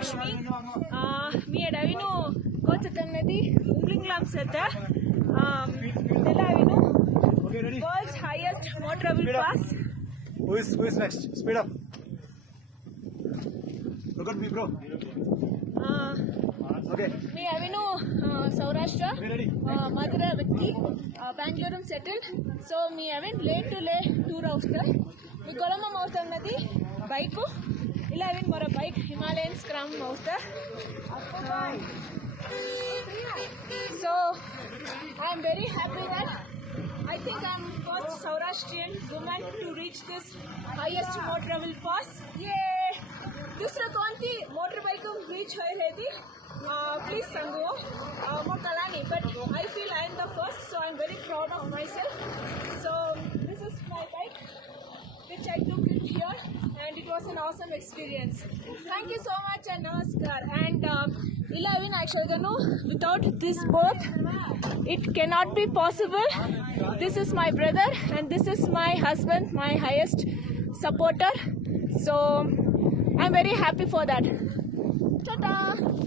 Lakshmi. Mi adavinu kochatanadi Ungling seta. Delavinu world's highest motorable pass. Who is next? Speed up. Look at me, bro. Okay. Me avinu Saurashtra, Madura Vakti, Bangalore settled. So me avin late to late tour after. Me kolama mautam nadi bike. Illa avin mora bike Himalayan Scrum after. So I am very happy that I think I am first Saurashtrian woman to reach this highest motorable pass. Yay! दूसरा कौन थी motor bike reach हो रही थी please संगो मोकलानी but I feel I am the first so I am very proud of my self so this is my bike which I took it here and it was an awesome experience. Thank you so much and namaskar. And 11 actually without this boat it cannot be possible. This is my brother and this is my husband, my highest supporter. So I'm very happy for that. Ta-ta!